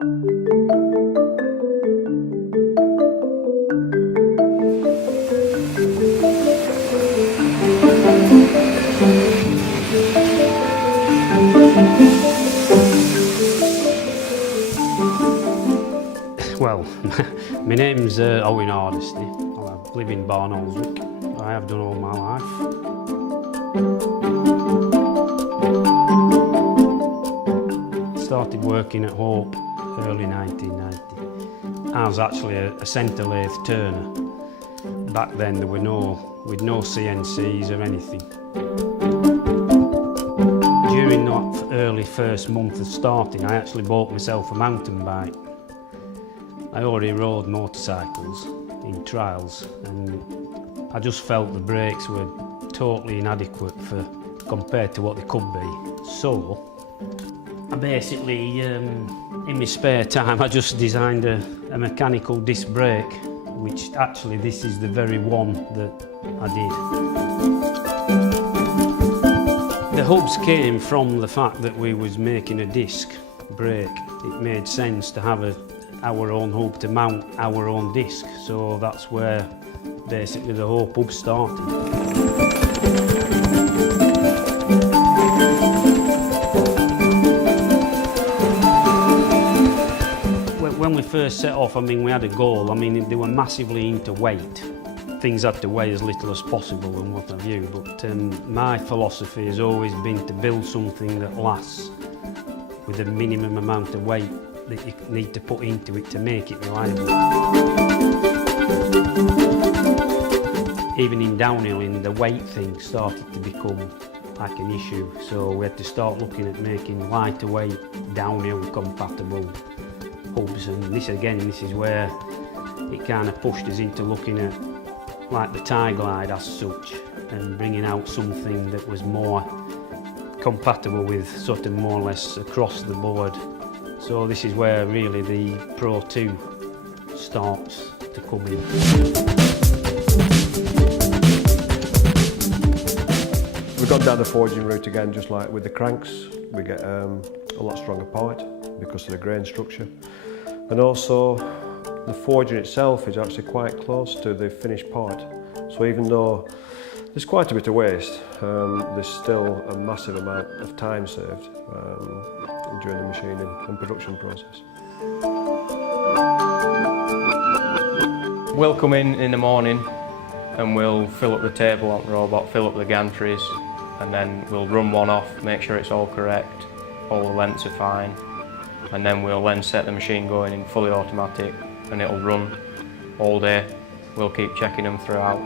Well, my name's Owen Hardesty. I live in Barnoldswick. I have done all my life. Started working at Hope early 1990. I was actually a centre lathe turner. Back then there were with no CNCs or anything. During that early first month of starting, I actually bought myself a mountain bike. I already rode motorcycles in trials and I just felt the brakes were totally inadequate compared to what they could be. So I basically, in my spare time, I just designed a mechanical disc brake, which actually this is the very one that I did. The hubs came from the fact that we was making a disc brake. It made sense to have our own hub to mount our own disc, so that's where basically the Hope hub started. When we first set off, I mean, we had a goal. I mean, they were massively into weight. Things had to weigh as little as possible and what have you, but my philosophy has always been to build something that lasts with a minimum amount of weight that you need to put into it to make it reliable. Even in downhilling, the weight thing started to become like an issue, so we had to start looking at making lighter weight, downhill compatible hubs, and this is where it kind of pushed us into looking at like the tie glide as such and bringing out something that was more compatible with sort of more or less across the board. So this is where really the Pro 2 starts to come in. We've gone down the forging route again, just like with the cranks. We get a lot stronger part because of the grain structure. And also the forging itself is actually quite close to the finished part. So even though there's quite a bit of waste, there's still a massive amount of time saved during the machining and production process. We'll come in the morning and we'll fill up the table on the robot, fill up the gantries, and then we'll run one off, make sure it's all correct, all the lengths are fine, and then we'll then set the machine going in fully automatic and it'll run all day. We'll keep checking them throughout.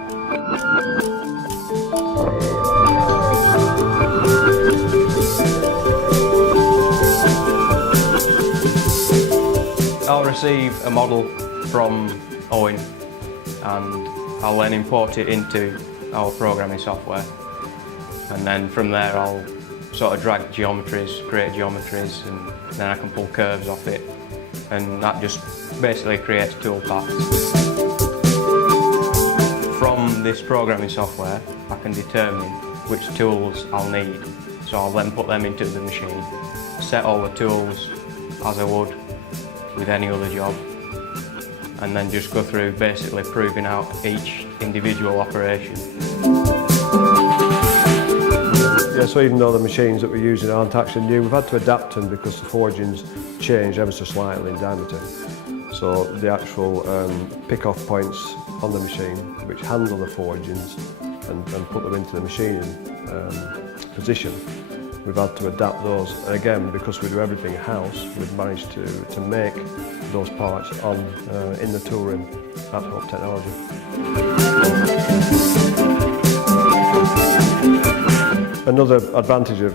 I'll receive a model from Owen and I'll then import it into our programming software, and then from there I'll sort of drag geometries, create geometries, and then I can pull curves off it, and that just basically creates tool paths. From this programming software I can determine which tools I'll need, so I'll then put them into the machine, set all the tools as I would with any other job, and then just go through basically proving out each individual operation. Yeah, so even though the machines that we're using aren't actually new, we've had to adapt them because the forgings change ever so slightly in diameter. So the actual pick-off points on the machine which handle the forgings and put them into the machining position, we've had to adapt those. And again, because we do everything in-house, we've managed to make those parts in the tool room at Hope Technology. Another advantage of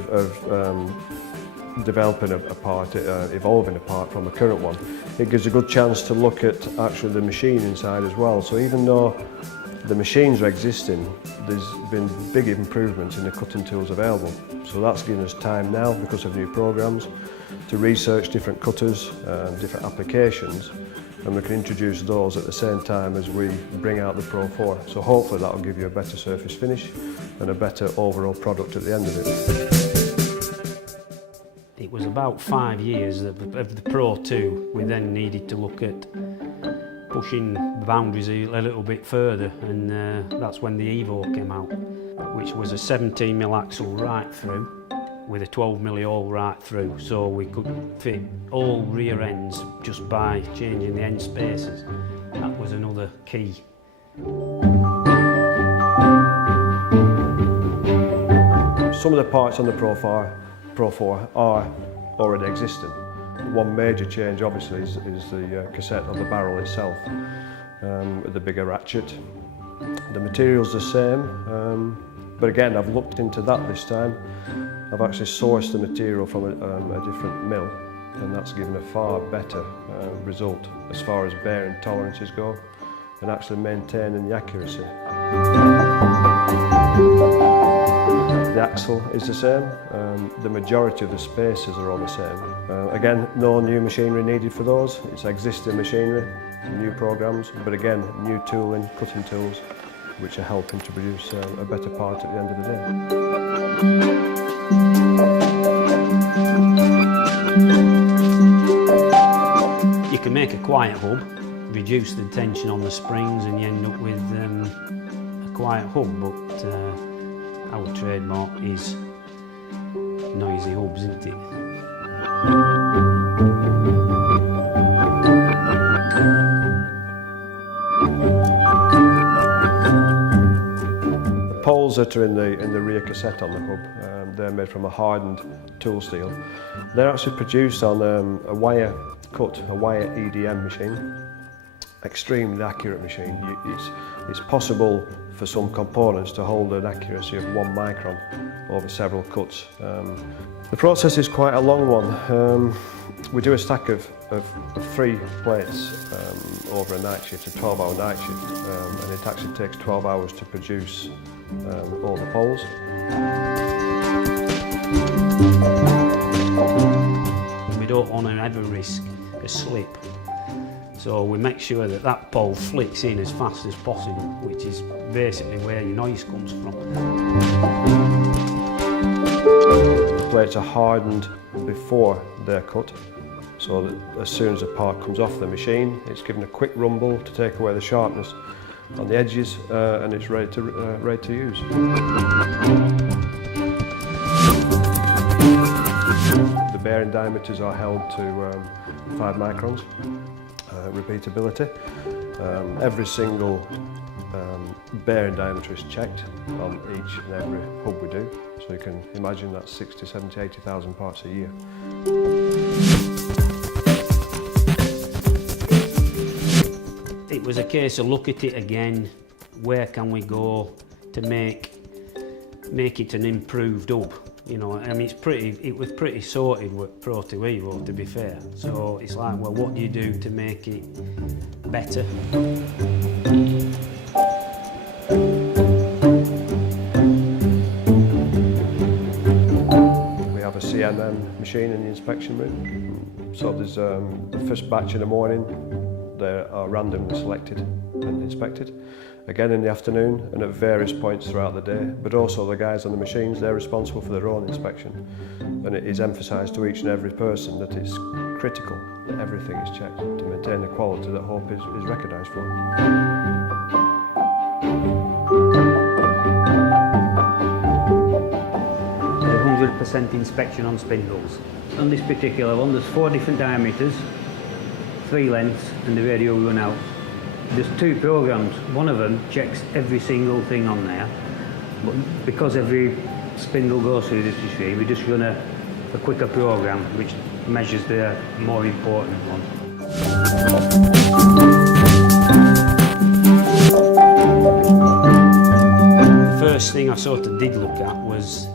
developing a part, evolving a part from a current one, it gives a good chance to look at actually the machine inside as well. So even though the machines are existing, there's been big improvements in the cutting tools available. So that's given us time now, because of new programs, to research different cutters and different applications, and we can introduce those at the same time as we bring out the Pro 4. So hopefully that will give you a better surface finish and a better overall product at the end of it. it was about 5 years of the Pro 2. We then needed to look at pushing the boundaries a little bit further, and that's when the Evo came out, which was a 17mm axle right through with a 12mm hole right through, so we could fit all rear ends just by changing the end spaces. That was another key. Some of the parts on the Pro 4 are already existing. One major change obviously is the cassette of the barrel itself, with the bigger ratchet. The material's the same, but again I've looked into that this time. I've actually sourced the material from a different mill, and that's given a far better result as far as bearing tolerances go and actually maintaining the accuracy. The axle is the same, the majority of the spacers are all the same. Again, no new machinery needed for those, it's existing machinery, new programs, but again, new tooling, cutting tools, which are helping to produce a better part at the end of the day. You can make a quiet hub, reduce the tension on the springs, and you end up with a quiet hub, but our trademark is noisy hubs, isn't it? The poles that are in the rear cassette on the hub, they're made from a hardened tool steel. They're actually produced on a wire cut, a wire EDM machine. Extremely accurate machine. It's possible for some components to hold an accuracy of 1 micron over several cuts. The process is quite a long one. We do a stack of 3 plates over a night shift, a 12-hour night shift, and it actually takes 12 hours to produce all the poles. We don't want to ever risk a slip, so we make sure that that pole flicks in as fast as possible, which is basically where your noise comes from. The plates are hardened before they're cut, so that as soon as the part comes off the machine, it's given a quick rumble to take away the sharpness on the edges, and it's ready to use. The bearing diameters are held to 5 microns. Repeatability. Every single bearing diameter is checked on each and every hub we do, so you can imagine that's 60, 70, 80,000 parts a year. It was a case of look at it again, where can we go to make it an improved hub. You know, I mean, it was pretty sorted with Pro 2 Evo, to be fair. So it's like, well, what do you do to make it better? We have a CMM machine in the inspection room. So there's the first batch in the morning, they are randomly selected and inspected. Again in the afternoon and at various points throughout the day, but also the guys on the machines, they're responsible for their own inspection. And it is emphasised to each and every person that it's critical that everything is checked to maintain the quality that Hope is recognised for. 100% inspection on spindles. On this particular one, there's 4 different diameters, 3 lengths, and the radio will run out. There's 2 programs. One of them checks every single thing on there, but because every spindle goes through this machine, we just run a quicker program which measures the more important one. The first thing I sort of did look at was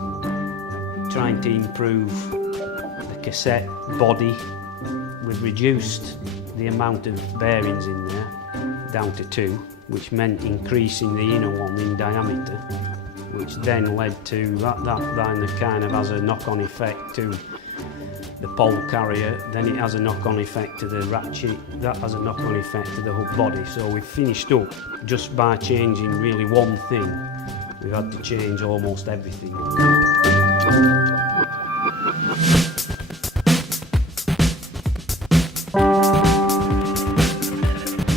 trying to improve the cassette body. We've reduced the amount of bearings in there down to 2, which meant increasing the inner one in diameter, which then led to that then kind of has a knock-on effect to the pole carrier, then it has a knock-on effect to the ratchet, that has a knock-on effect to the hub body. So we finished up just by changing really one thing. We've had to change almost everything.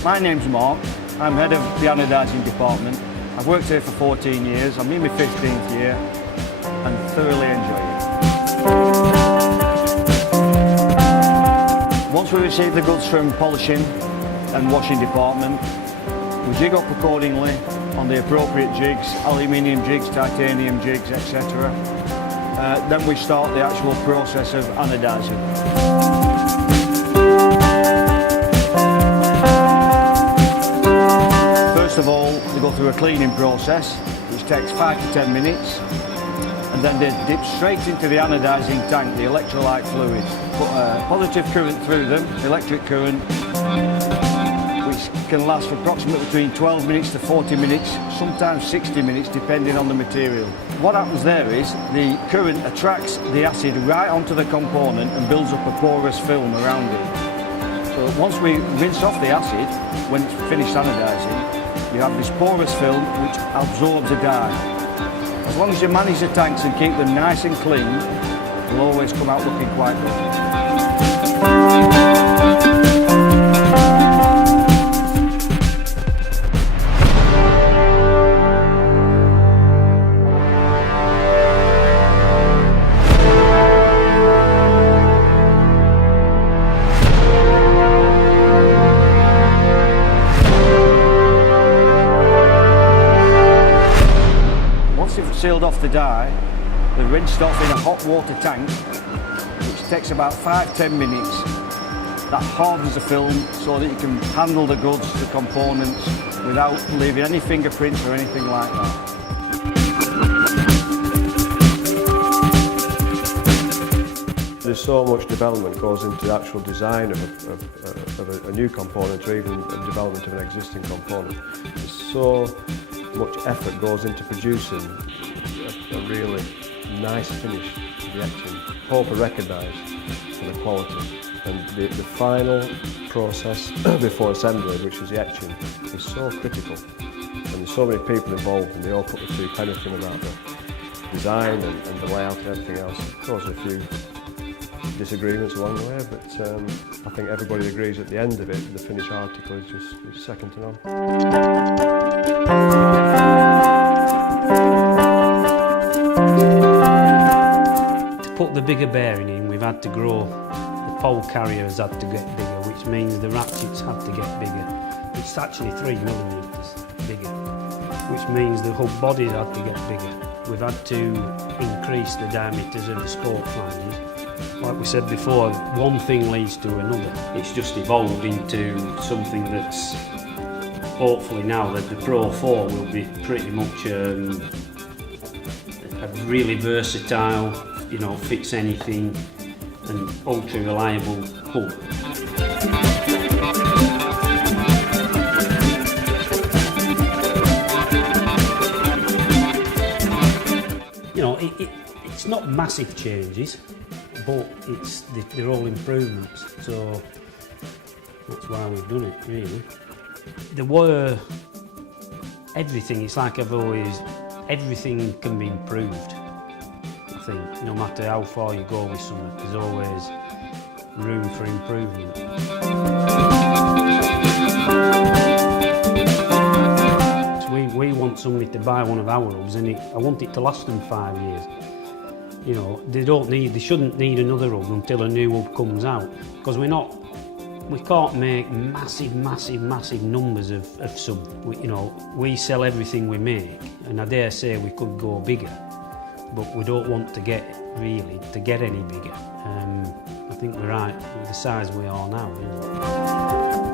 My name's Mark. I'm head of the anodising department. I've worked here for 14 years. I'm in my 15th year and thoroughly enjoy it. Once we receive the goods from polishing and washing department, we jig up accordingly on the appropriate jigs, aluminium jigs, titanium jigs, etc. Then we start the actual process of anodising. First of all, they go through a cleaning process, which takes 5 to 10 minutes, and then they dip straight into the anodising tank, the electrolyte fluid. Put a positive current through them, electric current, which can last for approximately between 12 minutes to 40 minutes, sometimes 60 minutes, depending on the material. What happens there is the current attracts the acid right onto the component and builds up a porous film around it. So once we rinse off the acid, when it's finished anodising, you have this porous film which absorbs the dye. As long as you manage the tanks and keep them nice and clean, they'll always come out looking quite good. Sealed off the dye, they're rinsed off in a hot water tank, which takes about 5-10 minutes. That hardens the film so that you can handle the goods, the components, without leaving any fingerprints or anything like that. There's so much development goes into the actual design of a new component or even the development of an existing component. There's so much effort goes into producing a really nice finish to the etching. Hope are recognised for the quality, and the final process before assembly, which is the etching, is so critical. And there's so many people involved, and they all put the two pennies in about the design and the layout and everything else. Of course, a few disagreements along the way, but I think everybody agrees at the end of it, the finished article is just second to none. To put the bigger bearing in, we've had to grow. The pole carrier has had to get bigger, which means the ratchets have to get bigger. It's actually 3mm bigger, which means the whole body's had to get bigger. We've had to increase the diameters of the spoke flanges. Like we said before, one thing leads to another. It's just evolved into something that's hopefully now that the Pro 4 will be pretty much a really versatile, you know, fits anything and ultra reliable hub. You know, it's not massive changes, but they're all improvements, so that's why we've done it, really. There were everything, it's like I've always, everything can be improved, I think. No matter how far you go with something, there's always room for improvement. So we want somebody to buy one of our hubs, and I want it to last them 5 years. You know, they shouldn't need another hub until a new hub comes out, because we can't make massive numbers of something. You know, we sell everything we make, and I dare say we could go bigger, but we don't want to get any bigger. I think we're right with the size we are now. You know.